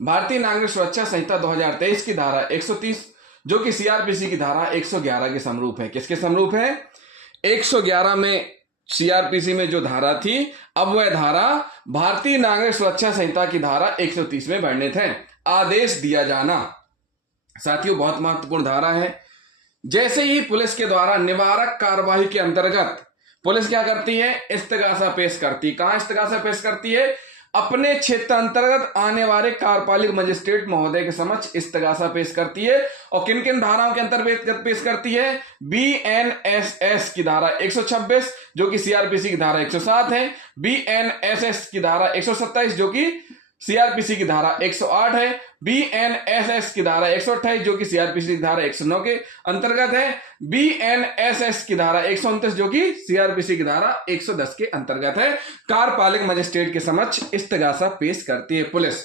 भारतीय नागरिक सुरक्षा संहिता 2023 की धारा 130 जो कि सीआरपीसी की धारा 111 के समरूप है। किसके समरूप है? 111 में सीआरपीसी में जो धारा थी, अब वह धारा भारतीय नागरिक सुरक्षा संहिता की धारा 130 में वर्णित है। आदेश दिया जाना साथियों बहुत महत्वपूर्ण धारा है। जैसे ही पुलिस के द्वारा निवारक कार्यवाही के अंतर्गत पुलिस क्या करती है? इस्तगासा पेश करती। कहां इस्तगासा पेश करती है? अपने क्षेत्र अंतर्गत आने वाले कार्यपालिक मजिस्ट्रेट महोदय के समक्ष इस्तगासा पेश करती है। और किन किन धाराओं के अंतर्गत पेश करती है? बीएनएसएस की धारा 126 जो कि सीआरपीसी की धारा 107 है, बीएनएसएस की धारा 127 जो कि सीआरपीसी की धारा 108 है, बीएनएसएस की धारा 128 जो कि सीआरपीसी की धारा 109 के अंतर्गत है, बीएनएसएस की धारा 129 जो कि सीआरपीसी की धारा 110 के अंतर्गत है। कार्यपालिक मजिस्ट्रेट के समक्ष इस्तगासा पेश करती है पुलिस।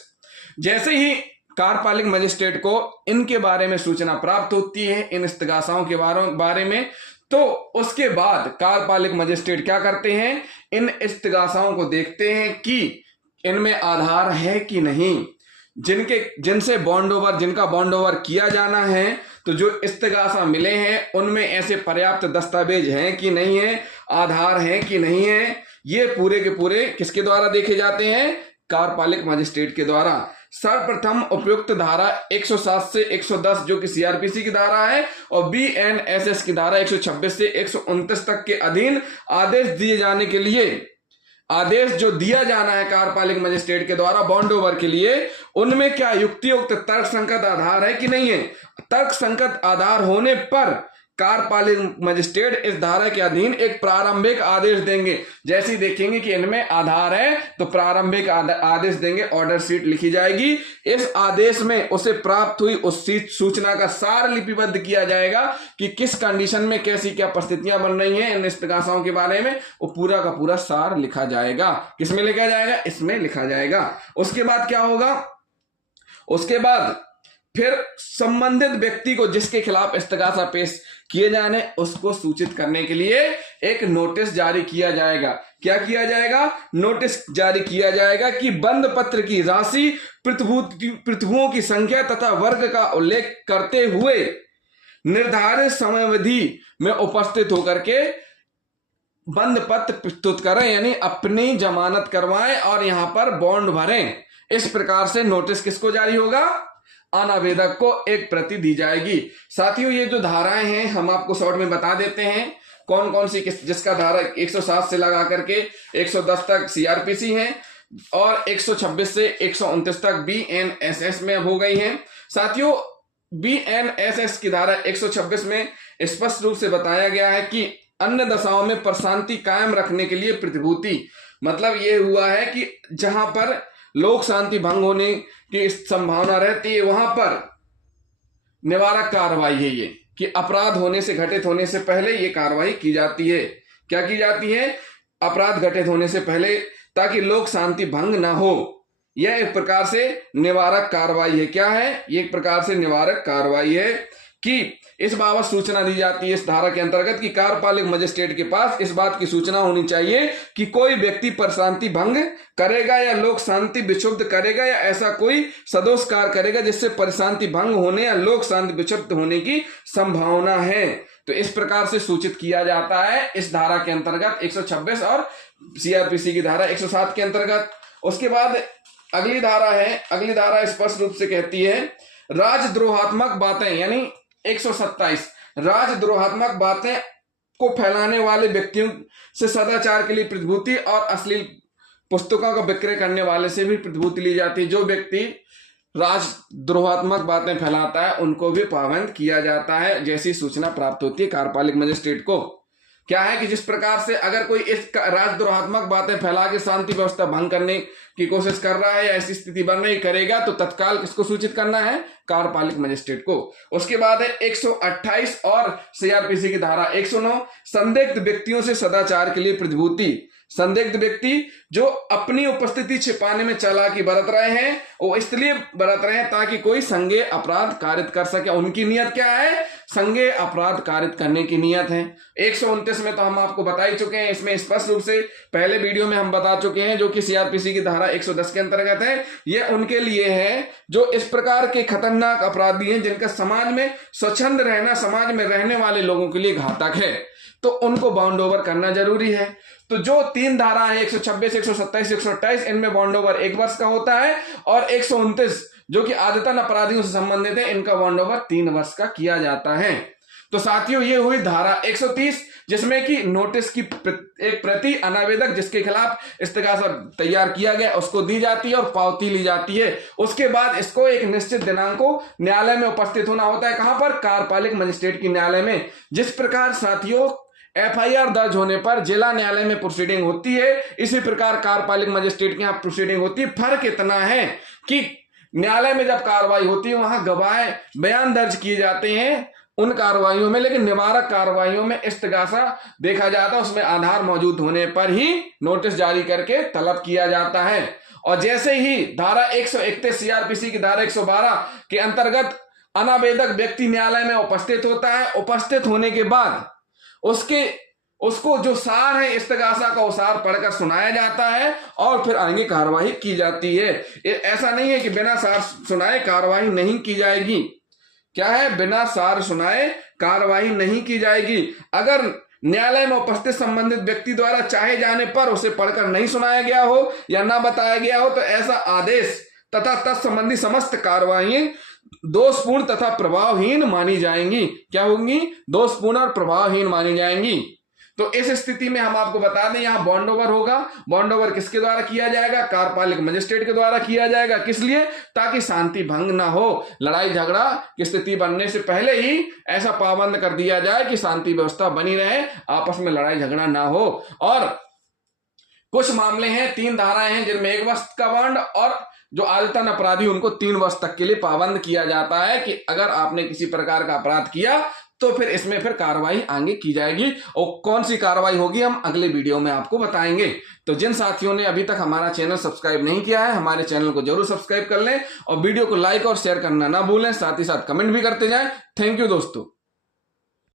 जैसे ही कार्यपालिक मजिस्ट्रेट को इनके बारे में सूचना प्राप्त होती है, इन इस्तगासाओं के बारे में, तो उसके बाद कार्यपालिक मजिस्ट्रेट क्या करते हैं? इन इस्तगासाओं को देखते हैं कि इनमें आधार है कि नहीं, जिनका बॉन्ड ओवर किया जाना है, तो जो इस्तगासा मिले हैं उनमें ऐसे पर्याप्त दस्तावेज हैं कि नहीं है, आधार है कि नहीं है, ये पूरे के पूरे किसके द्वारा देखे जाते हैं? कार्यपालिक मजिस्ट्रेट के द्वारा। सर्वप्रथम उपयुक्त धारा 107 से 110 जो कि सीआरपीसी की धारा है और बीएनएसएस की धारा 126 से 129 तक के अधीन आदेश दिए जाने के लिए, आदेश जो दिया जाना है कार्यपालिक मजिस्ट्रेट के द्वारा बॉन्ड ओवर के लिए, उनमें क्या युक्तियुक्त तर्क संगत आधार है कि नहीं है। तर्क संगत आधार होने पर कार्यपालिक मजिस्ट्रेट इस धारा के अधीन एक प्रारंभिक आदेश देंगे। जैसे ही देखेंगे कि इनमें आधार है तो प्रारंभिक आदेश देंगे, ऑर्डर शीट लिखी जाएगी। इस आदेश में उसे प्राप्त हुई उस सूचना का सार लिपिबद्ध किया जाएगा कि किस कंडीशन में कैसी क्या परिस्थितियां बन रही हैं इन इस्तगासाओं के बारे में, वो पूरा का पूरा सार लिखा जाएगा। किसमें लिखा जाएगा? इसमें लिखा जाएगा। उसके बाद क्या होगा? उसके बाद फिर संबंधित व्यक्ति को जिसके खिलाफ इस्तगासा पेश किए जाने उसको सूचित करने के लिए एक नोटिस जारी किया जाएगा। क्या किया जाएगा? नोटिस जारी किया जाएगा कि बंद पत्र की राशि, पृथुओं की संख्या तथा वर्ग का उल्लेख करते हुए निर्धारित समयावधि में उपस्थित होकर के बंद पत्र प्रस्तुत करें, यानी अपनी जमानत करवाएं और यहां पर बॉन्ड भरें। इस प्रकार से नोटिस किसको जारी होगा? अनावेदक को एक प्रति दी जाएगी। साथियों ये जो धाराएं हैं हम आपको शॉर्ट में बता देते हैं कौन कौन सी, जिसका धारा 107 से लगा करके 110 तक सीआरपीसी है और 126 से 129 तक बीएनएसएस में हो गई है। साथियों बीएनएसएस की धारा 126 में स्पष्ट रूप से बताया गया है कि अन्य दशाओं में प्रशांति कायम रखने के लिए प्रतिभूति, मतलब ये हुआ है कि जहां पर लोक शांति भंग होने की संभावना रहती है वहां पर निवारक कार्रवाई है ये, कि अपराध होने से, घटित होने से पहले ये कार्रवाई की जाती है। क्या की जाती है? अपराध घटित होने से पहले, ताकि लोक शांति भंग ना हो। यह एक प्रकार से निवारक कार्रवाई है। क्या है? ये एक प्रकार से निवारक कार्रवाई है कि इस बाबत सूचना दी जाती है इस धारा के अंतर्गत कि कार्यपालिक मजिस्ट्रेट के पास इस बात की सूचना होनी चाहिए कि कोई व्यक्ति प्रशांति भंग करेगा या लोक शांति विक्षुब्ध करेगा या ऐसा कोई सदोष कार्य करेगा जिससे प्रशांति भंग होने या लोक शांति विक्षुब्ध होने की संभावना है। तो इस प्रकार से सूचित किया जाता है इस धारा के अंतर्गत 126 और सीआरपीसी की धारा 107 के अंतर्गत। उसके बाद अगली धारा है, अगली धारा स्पष्ट रूप से कहती है राजद्रोहात्मक बातें, यानी 127 राजद्रोहात्मक बातें को फैलाने वाले व्यक्तियों से सदाचार के लिए प्रतिभूति और अश्लील पुस्तकों का विक्रय करने वाले से भी प्रतिभूति ली जाती है। जो व्यक्ति राजद्रोहात्मक बातें फैलाता है उनको भी पाबंद किया जाता है जैसी सूचना प्राप्त होती है कार्यपालिक मजिस्ट्रेट को। क्या है कि जिस प्रकार से अगर कोई इस राजद्रोहात्मक बातें फैला के शांति व्यवस्था भंग करने की कोशिश कर रहा है या ऐसी स्थिति बन रही करेगा तो तत्काल किसको सूचित करना है? कार्यपालिक मजिस्ट्रेट को। उसके बाद है 128 और सीआरपीसी की धारा 109 संदिग्ध व्यक्तियों से सदाचार के लिए प्रतिभूति। संदिग्ध व्यक्ति जो अपनी उपस्थिति छिपाने में चालाकी बरत रहे हैं, वो इसलिए बरत रहे हैं ताकि कोई संज्ञेय अपराध कारित कर सके। उनकी नियत क्या है? संज्ञेय अपराध कारित करने की नियत है। 129 में तो हम आपको बता ही चुके हैं, इसमें स्पष्ट रूप से पहले वीडियो में हम बता चुके हैं, जो कि सीआरपीसी की धारा 110 के अंतर्गत है। ये उनके लिए है जो इस प्रकार के खतरनाक अपराधी हैं जिनका समाज में स्वच्छंद रहना, समाज में रहने वाले लोगों के लिए घातक है, तो उनको बाउंड ओवर करना जरूरी है। तो जो 3 धारा है 126, 127, 128, इनमें बाउंड ओवर 1 वर्ष का होता है और 129 जो कि आदतन अपराधियों से संबंधित है, इनका बाउंड ओवर 3 वर्ष का किया जाता है। तो साथियों, ये हुई धारा 130 जिसमें कि नोटिस की एक प्रति अनावेदक जिसके खिलाफ इस्तेगासा तैयार किया गया उसको दी जाती है और पावती ली जाती है। उसके बाद इसको एक निश्चित दिनांक को न्यायालय में उपस्थित होना होता है। कहां पर? कार्यपालिक मजिस्ट्रेट की न्यायालय में। जिस प्रकार साथियों एफआईआर दर्ज होने पर जिला न्यायालय में प्रोसीडिंग होती है, इसी प्रकार कार्यपालिक मजिस्ट्रेट के यहाँ प्रोसीडिंग होती है। फर्क इतना है कि न्यायालय में जब कार्रवाई होती है वहां गवाह बयान दर्ज किए जाते हैं उन कार्रवाइयों में, लेकिन निवारक कार्रवाइयों में इस्तेगासा देखा जाता है, उसमें आधार मौजूद होने पर ही नोटिस जारी करके तलब किया जाता है। और जैसे ही धारा 131 सीआरपीसी की धारा 112 के अंतर्गत अनावेदक व्यक्ति न्यायालय में उपस्थित होता है, उपस्थित होने के बाद उसको जो सार है इस्तेगासा का वो सार पढ़कर सुनाया जाता है और फिर आगे कार्रवाई की जाती है। ऐसा नहीं है कि बिना सार सुनाए कार्रवाई नहीं की जाएगी। क्या है? बिना सार सुनाए कार्रवाई नहीं की जाएगी। अगर न्यायालय में उपस्थित संबंधित व्यक्ति द्वारा चाहे जाने पर उसे पढ़कर नहीं सुनाया गया हो या ना बताया गया हो तो ऐसा आदेश तथा तत्संबंधी समस्त कार्रवाई दोषपूर्ण तथा प्रभावहीन मानी जाएंगी। क्या होंगी? दोषपूर्ण और प्रभावहीन मानी जाएंगी। तो इस स्थिति में हम आपको बता दें यहां बॉन्ड ओवर होगा। बॉन्ड ओवर किसके द्वारा किया जाएगा? कार्यपालिक मजिस्ट्रेट के द्वारा किया जाएगा। किस लिए? ताकि शांति भंग ना हो, लड़ाई झगड़ा की स्थिति बनने से पहले ही ऐसा पाबंद कर दिया जाए कि शांति व्यवस्था बनी रहे, आपस में लड़ाई झगड़ा ना हो। और कुछ मामले हैं, 3 धाराएं हैं जिनमें 1 वर्ष का बॉन्ड और जो आदतन अपराधी उनको 3 वर्ष तक के लिए पाबंद किया जाता है कि अगर आपने किसी प्रकार का अपराध किया तो फिर इसमें फिर कार्रवाई आगे की जाएगी। और कौन सी कार्रवाई होगी हम अगले वीडियो में आपको बताएंगे। तो जिन साथियों ने अभी तक हमारा चैनल सब्सक्राइब नहीं किया है, हमारे चैनल को जरूर सब्सक्राइब कर लें और वीडियो को लाइक और शेयर करना ना भूलें, साथ ही साथ कमेंट भी करते जाएं। थैंक यू दोस्तों।